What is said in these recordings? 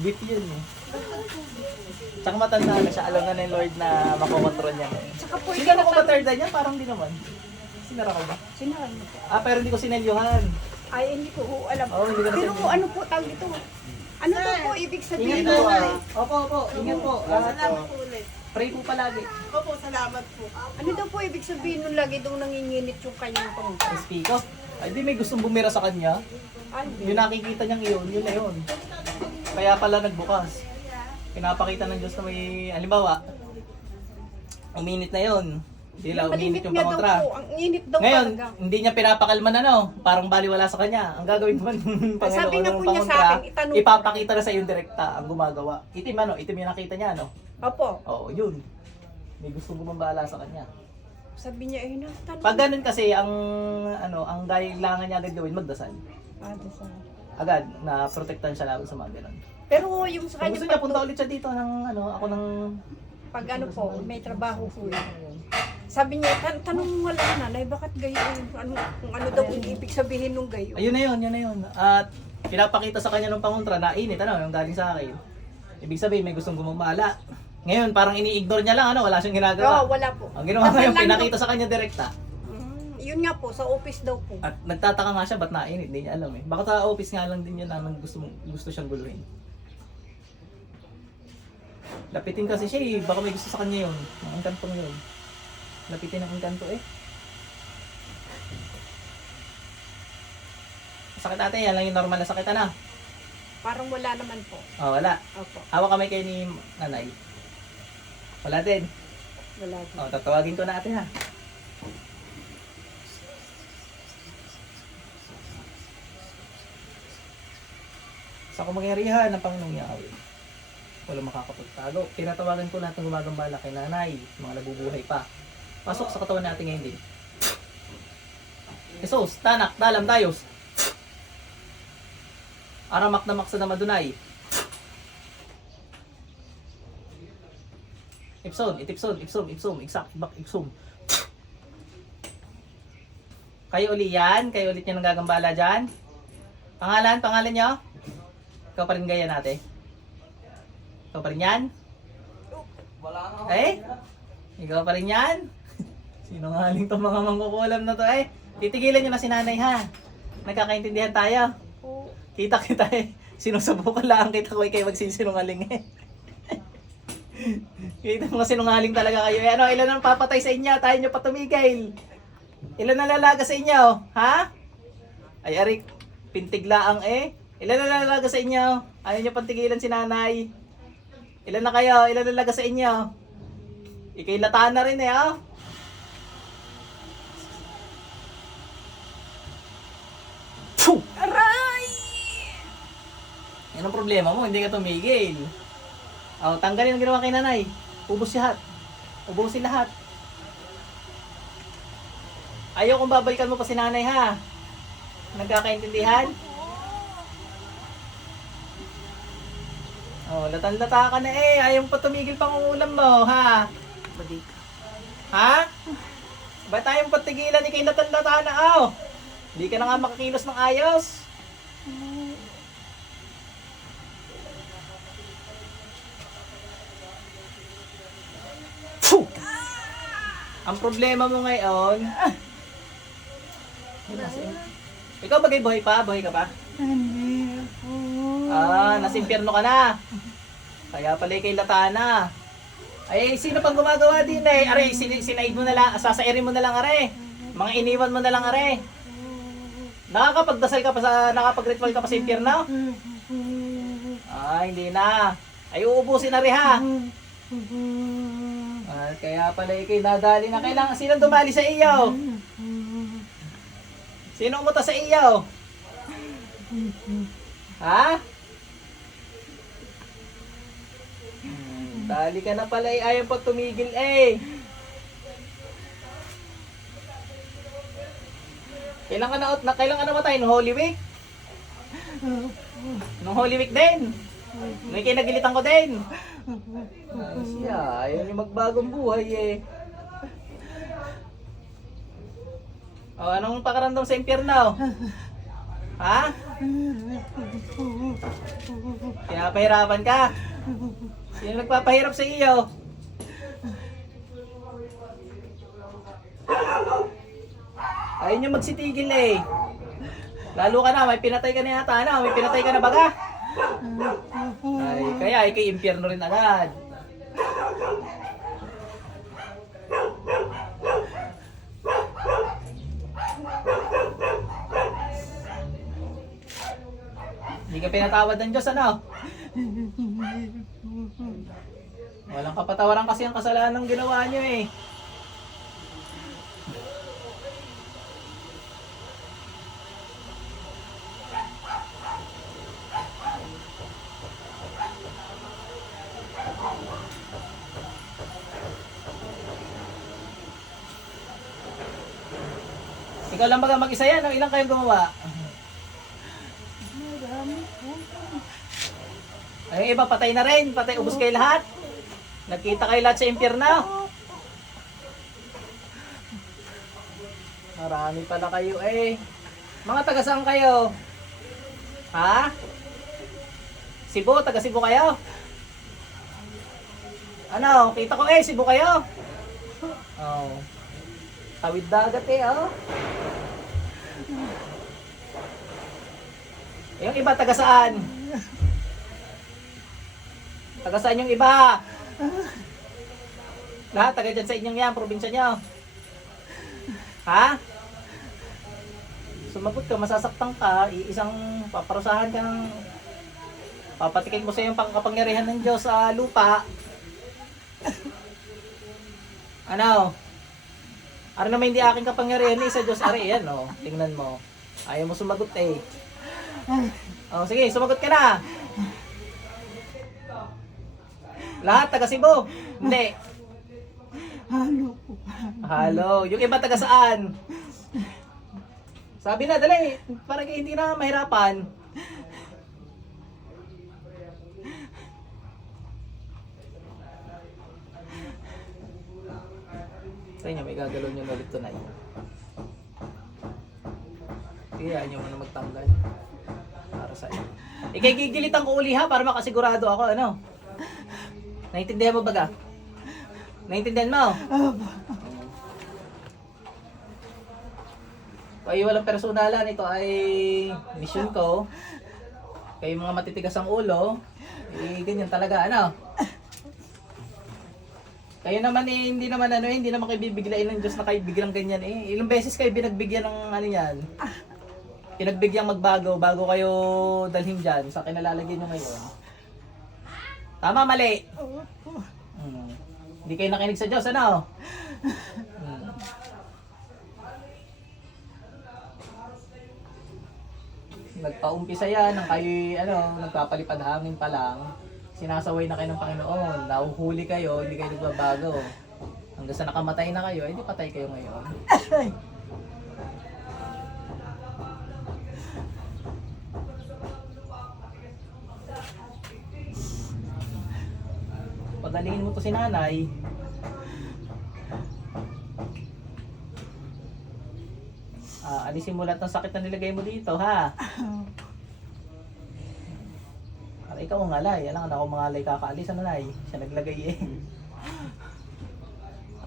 Beat yun eh. Tsaka matanda na siya. Alam na ni Lord na makokontrol niya. Tsaka po, Sinara ko ba third eye niya? Parang di naman. Sinara ko ba? Mo po. Ah, pero hindi ko sinelyuhan. Ay, hindi ko ho alam. Oo, hindi ko na Pero sabihin. ano po tawag ito? Ano to po ibig Ingat sabihin? po ah. Opo, opo. Ingat po. Ah, Salamat po ulit. Pray po palagi. Opo, salamat po. Ano daw po ibig sabihin nung lagi daw nanginginit yung kanyang pangka? Speak up. Ay, di may gustong bumira sa kanya. Ano? Yung nakikita niyang iyon, yun na yun. Kaya pala nagbukas. Pinapakita ng Diyos na may, halimbawa, uminit na yun. Hindi lang uminit yung po. Ang init daw Ngayon, talaga. hindi niya pinapakalman ano, parang baliwala sa kanya. Ang gagawin naman ng Ay, sabi Panginoon nga ng po niya sa pangontra, akin, itanong- ipapakita na sa yung direkta ang gumagawa. Itim ano, itim yung nakita niya ano. Opo. Oo, yun. May gustong gumambala sa kanya. Sabi niya, eh, natanong. Pag ganun kasi, ang ano, ang kailangan niya agad gawin, magdasal. Ah, dasal. Agad, na protektahan siya laban sa mga ganun. Pero yung sa Kung kanya, gusto niya, punta ulit siya dito ng ano, ako ng... pag ano po, may trabaho po yun. Sabi niya, tan tanong mo nga lang nanay, bakit gayo? Ano, kung ano daw yung ibig sabihin nung gayo? Ayun na yun, yun na yun. At pinapakita sa kanya ng pangontra na init, ano, yung galing sa akin. Ibig sabihin, may gustong gumamala. Ngayon, parang ini-ignore niya lang, ano, wala siyang Oo, ginagawa. wala po. Ang ginawa Dasal ngayon, lang pinakita sa kanya direkta. Yun nga po, sa office daw po. At nagtataka nga siya, ba't nainit? Hindi niya alam eh. Baka sa office nga lang din yun naman gusto, gusto siyang guluhin. Lapitin kasi siya eh. Baka may gusto sa kanya yun. Ang kantong yun. Lapitin ang kanto eh. Sakit ate, yan lang yung normal na sakit ano? Parang wala naman po. Oh, wala. Opo, Hawak kamay kayo ni nanay. Wala din. wala din. Oh, tatawagin ko na ate ha. Sa kumagyarihan ng Yahweh, walang makakapagtago. Tinatawagan ko lahat ng gumagambala kay nanay, mga nabubuhay pa. Pasok sa katawan natin ngayon din. Jesus, tanak, dalam, dayos. Aramak na maksa na madunay. Ipson, itipson, ipsum, ipsum, iksak, bak, ipsum. Kayo uli yan? Kayo ulit yung nanggagambala dyan? Pangalan? Pangalan nyo? Ikaw pa rin gaya natin? Ikaw pa rin yan? Eh? Ikaw pa rin yan? Sinungaling tong mga mangkukulam na to eh. Titigilan nyo na si nanay ha. Nagkakaintindihan tayo. Kita kita eh. Sinusubukan lang kita ko eh kayo magsisinungaling eh. Kita mo sinungaling talaga kayo. Eh, ano, ilan ang papatay sa inyo? Tayo nyo patumigil. Ilan na lalaga sa inyo? Ha? Ay, Arik, pintiglaang eh. Ilan na lalaga sa inyo? Ayaw nyo pantigilan si nanay. Ilan na kayo? Ilan na lalaga sa inyo? Ikay lataan na rin eh, oh. Phew! Aray! Yan ang problema mo, hindi ka tumigil. O, tanggalin ang ginawa kay nanay. Ubus lahat. Ubusin lahat. Ayaw kong babalikan mo pa si nanay ha. Nagkakaintindihan? Oh, latan-lata ka na eh. Ayaw pa tumigil pang ulam mo, ha? Balik. Ha? Ba't tayo mo patigilan? Ikay latan-lata na, oh. Hindi ka na nga makakilos ng ayos. Phew! Ang problema mo ngayon, ah. Ikaw bagay buhay pa? Buhay ka pa? Hindi. Ah, nasimpyerno ka na. Kaya pala kay Latana. Ay, sino pang gumagawa din eh? Are, sin sinaid mo na lang, sasairin mo na lang are. Mga iniwan mo na lang are. Nakakapagdasal ka pa sa, nakapag-ritual ka pa sa impyerno? Ah, hindi na. Ay, uubusin na rin ha. At kaya pala ikay nadali na kailangan. Sino dumali sa iyo? Sino umuta sa iyo? Ha? Dali ka na pala eh. Ayaw pa tumigil eh. Kailan ka na, na kailan ka namatay? Nung Holy Week? Nung Holy Week din? May kinagilitan ko din. Ah, siya, ayaw niya magbagong buhay eh. O, anong pakaramdam sa impyerno? Ha? Pinapahirapan ka? Sino nagpapahirap sa iyo? Ayaw niyo magsitigil eh. Lalo ka na, may pinatay ka na yata, ano? May pinatay ka na baga? Ay, kaya ikay impyerno rin agad. Hindi ka pinatawad ng Diyos, ano? Walang kapatawaran kasi ang kasalanan ng ginawa niyo eh. Ikaw lang baga mag-isa yan, o ilang kayong gumawa? Ay, iba patay na rin, patay ubos kayo lahat. Nagkita kayo lahat sa impyerno. Marami pala kayo eh. Mga taga saan kayo? Ha? Cebu, taga Cebu kayo? Ano, kita ko eh, Cebu kayo? Oh. Tawid dagat eh, oh. Yung iba taga saan? Taga saan yung iba? Lahat taga dyan sa inyong yan, probinsya nyo. Ha? Sumagot ka, masasaktan ka, isang paparusahan ka ng papatikin mo sa yung pangkapangyarihan ng Diyos sa lupa. Ano? Ano naman hindi aking kapangyarihan eh, sa Diyos ari yan, oh. Tingnan mo. Ayaw mo sumagot eh. Oh, sige, sumagot ka na. Lahat taga Cebu. Hindi. Halo po. Halo. Yung iba taga saan? Sabi na, dali. Para kayo hindi na mahirapan. Sa inyo, may gagalaw nyo ulit tunay. Sige, ayaw nyo muna magtanggal. Para sa inyo. Ikigigilitan ko uli ha, para makasigurado ako, ano? Naintindihan mo ba ga? Naintindihan mo? Kayo walang personalan, ito ay mission ko. Kayo mga matitigas ang ulo, eh, ganyan talaga, ano? Kayo naman eh, hindi naman ano, eh, hindi naman kayo bibiglain ng Diyos na kayo biglang ganyan eh. Ilang beses kayo binagbigyan ng ano yan? Pinagbigyan magbago bago kayo dalhin dyan sa kinalalagay nyo ngayon. Tama, mali. Hmm. Hindi kayo nakinig sa Diyos, ano? Hmm. Nagpaumpisa yan, nang kayo, ano, nagpapalipad hangin pa lang, sinasaway na kayo ng Panginoon, nahuhuli kayo, hindi kayo nagbabago. Hanggang sa nakamatay na kayo, hindi patay kayo ngayon. Padalhin mo to si nanay. Ah, alisin mo lahat ng sakit na nilagay mo dito, ha? Para ikaw ang alay. Alam na ako mga alay kakaalis. Ano, nay? Siya naglagay eh.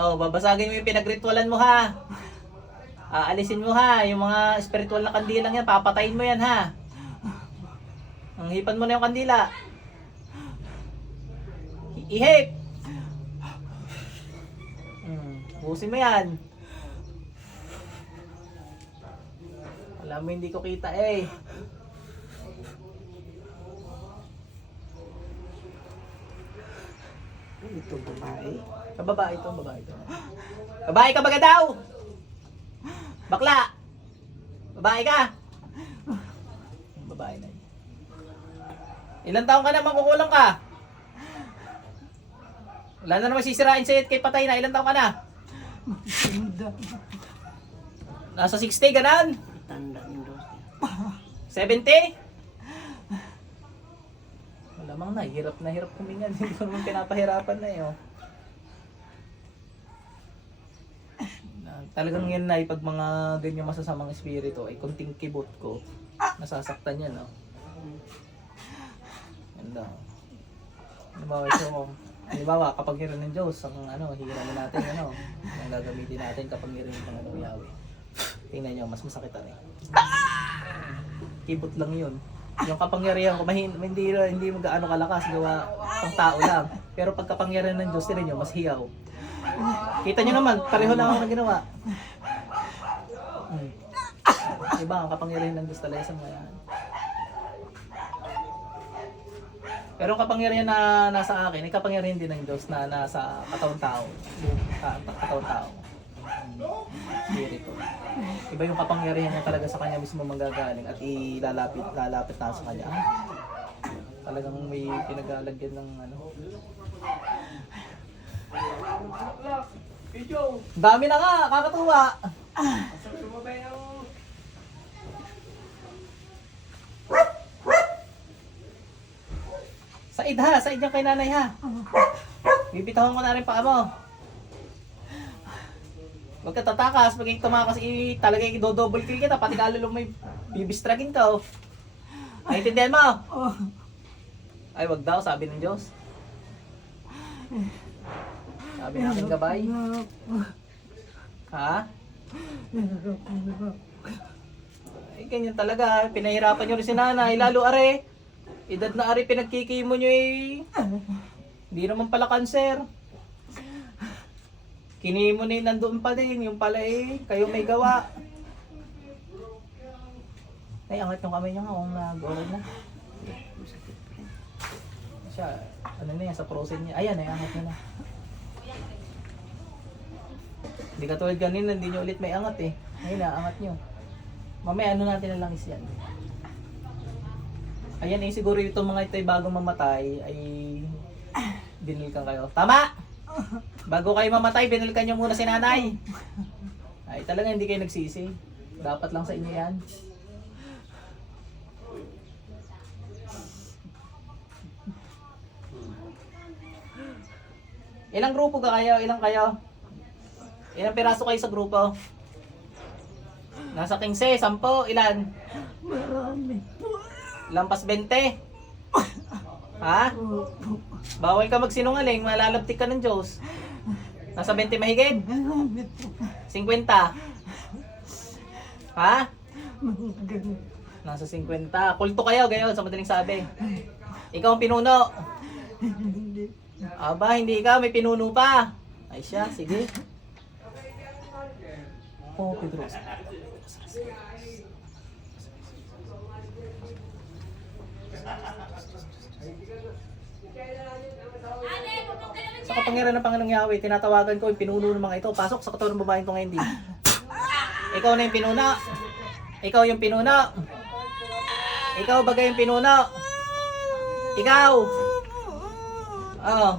Oh, babasagin mo yung pinagritualan mo, ha? Ah, alisin mo, ha? Yung mga spiritual na kandilang yan, papatayin mo yan, ha? Ang hipan mo na yung kandila. Ihip! Hmm, busin mo yan. Alam mo, hindi ko kita eh. Ito babae. Kababae ito, babae ito. Babae ka baga daw! Bakla! Babae ka! Babae na yun. Ilan taong ka na makukulang ka? Wala na naman sisirain sa'yo at kay patay na. Ilan taong ka na? Nasa 60, ganan? Tanda ng dos. 70? Malamang na, hirap na hirap kumingan. Hindi ko naman pinapahirapan na eh. Oh. Talagang yan na pag mga ganyang masasamang espiritu ay kunting kibot ko. Nasasaktan yan, no? Ganda. Halimbawa, ito, halimbawa, kapag hirin ng Diyos, ang ano, hiramin natin, ano, ang gagamitin natin kapag hirin ng Panginoong Yahweh. Tingnan nyo, mas masakit na rin. Kibot lang yun. Yung kapangyarihan ko, mahin, hindi, hindi mo gaano kalakas, gawa pang tao lang. Pero pag kapangyarihan ng Diyos, tingnan nyo, mas hiyaw. Kita nyo naman, pareho lang ako na ginawa. Hmm. Diba, ang kapangyarihan ng Diyos talaga sa mga yan. Pero ang kapangyarihan na nasa akin, ay kapangyarihan din ng Diyos na nasa katawang tao. Ka katawang tao. Spirito. Iba yung kapangyarihan niya talaga sa kanya mismo manggagaling at ilalapit lalapit na sa kanya. Ah, talagang may pinagalagyan ng ano. Dami na nga, kakatuwa. Said ha, Said yung kay nanay ha. Bibitawan ko na rin pa mo. Huwag ka tatakas, pag tumakas, i, talaga i-double kill kita, pati lalo lang may bibistragin ka oh. Naintindihan mo? Ay, wag daw, sabi ng Diyos. Sabi ng aking gabay. Ha? Ay, ganyan talaga. Pinahirapan nyo rin si nanay. Lalo are, edad na are pinagkikimo nyo eh. Hindi naman pala cancer. Kinimo na yun, nandoon pa din. Yung pala eh, kayo may gawa. Ay, angat yung kamay niya nga kung nag-okay na. Siya, ano na yan, sa prosen niya. Ayan, ay angat niya na. Hindi ka tulad kanina, hindi nyo ulit may angat eh. Ngayon angat nyo. Mamaya ano natin na lang is yan. Ayan eh, siguro itong mga ito ay bagong mamatay ay binilkan kayo. Tama! Bago kayo mamatay, binilkan nyo muna si nanay. Ay talaga hindi kayo nagsisi. Dapat lang sa inyo yan. Ilang grupo ka kayo? Ilang kayo? Ilang piraso kayo sa grupo? Nasa 15, 10, ilan? Marami. Lampas 20? Ha? Bawal ka magsinungaling, malalabtik ka ng Diyos. Nasa 20 mahigit? Marami po. 50? Ha? Nasa 50. Kulto kayo, gayon, sa madaling sabi. Ikaw ang pinuno. Aba, hindi ikaw, may pinuno pa. Ay siya, sige. Oh, Pedro. Sa kapangyarihan ng Panginoong Yahweh, tinatawagan ko yung pinuno ng mga ito. Pasok sa katawan ng babaeng to ngayon din. Ikaw na yung pinuno. Ikaw yung pinuno. Ikaw bagay yung pinuno. Ikaw. Oo.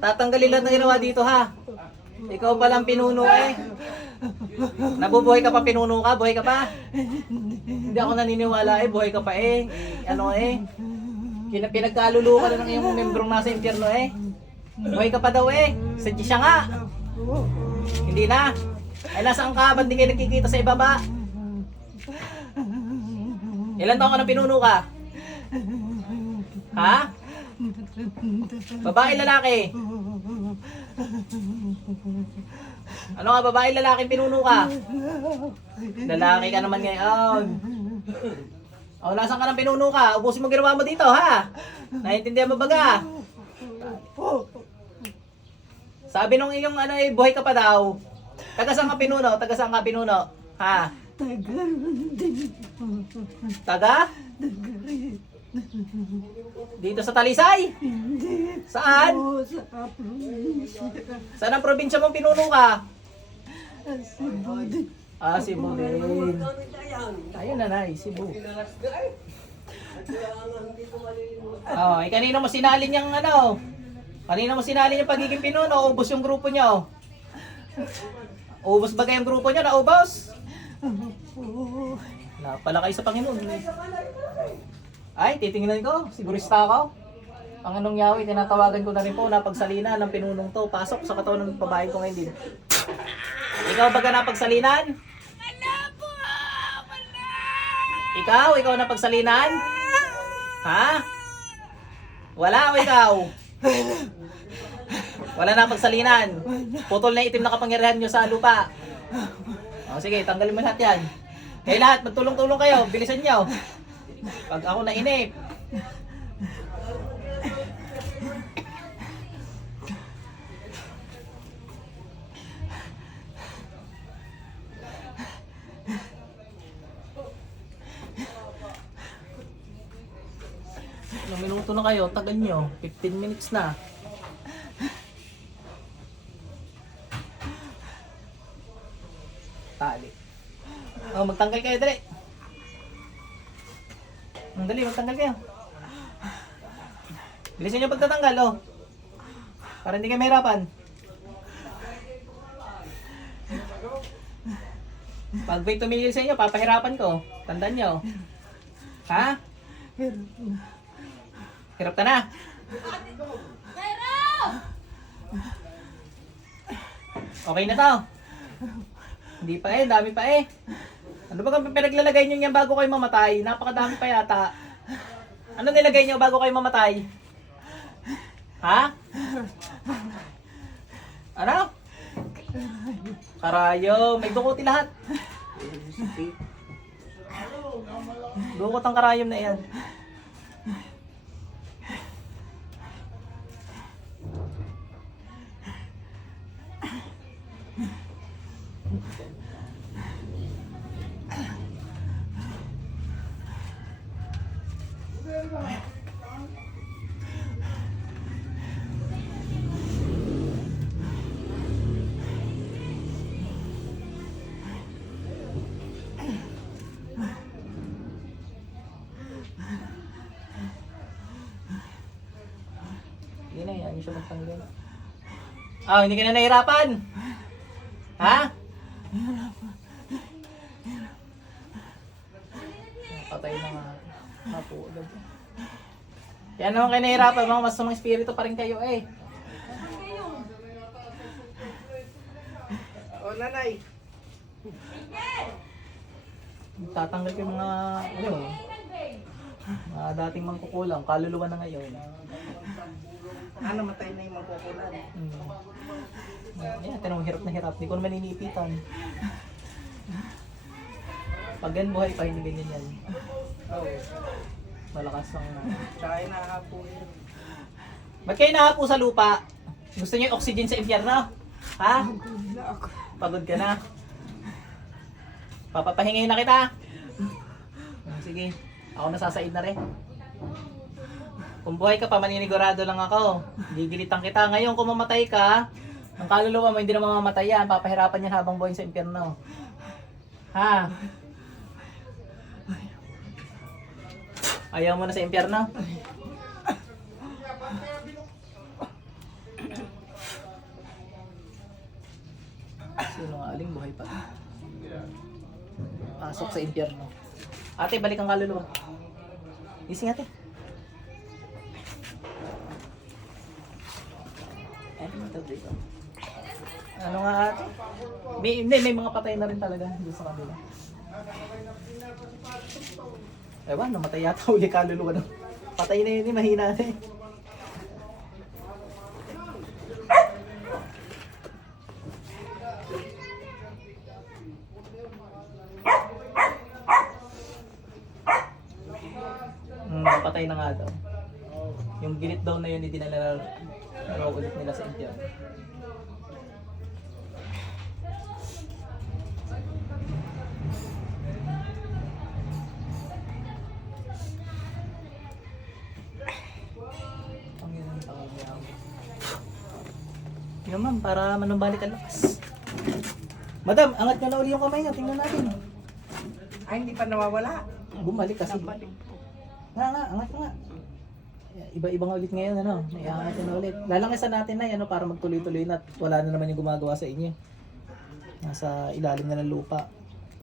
Tatanggalin lang na ginawa dito ha. Ikaw palang pinuno eh. Nabubuhay ka pa pinuno ka? Buhay ka pa? Hindi ako naniniwala eh. Buhay ka pa. Eh, Ano eh. Kina pinagkaluluwa ka na ng iyong membrong nasa impyerno eh. Buhay ka pa daw eh. Sadya siya nga. Hindi na. Ay nasaan ka? Ba't di kayo nagkikita sa ibaba? Ilan taon ka na pinuno ka? Ha? Babae, lalaki? Ano ka, babae, lalaki, pinuno ka? Lalaki ka naman ngayon. O, nasan ka ng pinuno ka? Ubusin mo ginawa mo dito, ha? Naiintindihan mo baga? Sabi nung iyong ano eh, buhay ka pa daw. Taga saan ka pinuno? Taga saan ka pinuno? Ha? Taga? Nagalit. Dito sa Talisay? Hindi Saan? po sa probinsya. Saan ang probinsya mong pinuno ka? Cebu. Ah, Cebu din. Ayun na na, Cebu. Oh, eh, kanino mo sinalin yung ano? Kanino mo sinalin yung pagiging pinuno? Ubus yung grupo nyo. Ubus ba kayong grupo nyo? Naubos? Po. Napala kayo sa Panginoon. Ay, titingnan ko. Sigurista ako. Panginoong Yahweh, tinatawagan ko na rin po na pagsalina ng pinunong to. Pasok sa katawan ng babae ko ngayon din. Ikaw ba ka napagsalinan? Wala po! Wala! Ikaw? Ikaw na pagsalinan? Ha? Wala o ikaw? Wala na pagsalinan. Putol na itim na kapangyarihan nyo sa lupa. O sige, tanggalin mo lahat yan. Kayo lahat, magtulong-tulong kayo. Bilisan nyo. Pag ako nainip. Minuto na kayo, tagal nyo. 15 minutes na. Tali. Oh, magtanggal kayo, dali. Ang dali, magtanggal kayo. Bilisan nyo pagtatanggal, oh. Para hindi kayo mahirapan. Pag may tumigil sa inyo, papahirapan ko. Tandaan nyo. Ha? Hirap ka na. Okay na to. Hindi pa eh, dami pa eh. Ano ba kung pinaglalagay nyo yan bago kayo mamatay? Napakadami pa yata. Ano nilagay nyo bago kayo mamatay? Ha? Ano? Karayo. May dukuti lahat. Dukot ang karayom na yan. Hindi na yan, siya magtanggal. Ah, hindi ka na nahirapan? Ha? Patay na nga. Napulog. Kaya naman kayo nahirapan, mga masamang espiritu pa rin kayo eh. O nanay, Tatanggal ko yung mga, ano, mga dating mangkukulang, kaluluwa na ngayon. ano matay na yung magkukulan. Hmm. Yeah, tinong hirap na hirap. Hindi ko naman iniipitan. Pag yan buhay pa, hindi ganyan yan. Oo. Malakas lang na. Tsaka inahapo yun. Ba't kayo nahapo sa lupa? Gusto niyo yung oxygen sa impyerno? Ha? Pagod ka na? Papapahingayin na kita. Ah, Sige, ako nasasaid na rin. Kung buhay ka pa, maninigurado lang ako. Gigilitan kita. Ngayon, kung mamatay ka, ang kaluluwa mo hindi na mamamatay yan. Papahirapan yan habang buhay sa impyerno. Ha? Ayaw mo na sa impyerno? Sino nga aling buhay pa? Pasok sa impyerno. Ate, balik ang kaluluwa. Gising ate. Ano? Ano nga ate? May, hindi, may mga patay na rin talaga doon sa kabila. Ewan, namatay yata uli kaluluwa ng Patay na yun eh, mahina na eh. Hmm, patay na nga daw. Yung ginit daw na yun, hindi dinala na ulit nila sa impyerno. Yun ma'am, para manumbalik ang lakas. Madam, angat nyo na uli yung kamay niyo. Tingnan natin. Ay, hindi pa nawawala. Bumalik kasi. Nga nga, angat nga. Iba-iba nga ulit ngayon, ano? Iangat na ulit. Lalangasan natin na, ano, para magtuloy-tuloy na at wala na naman yung gumagawa sa inyo. Nasa ilalim na ng lupa.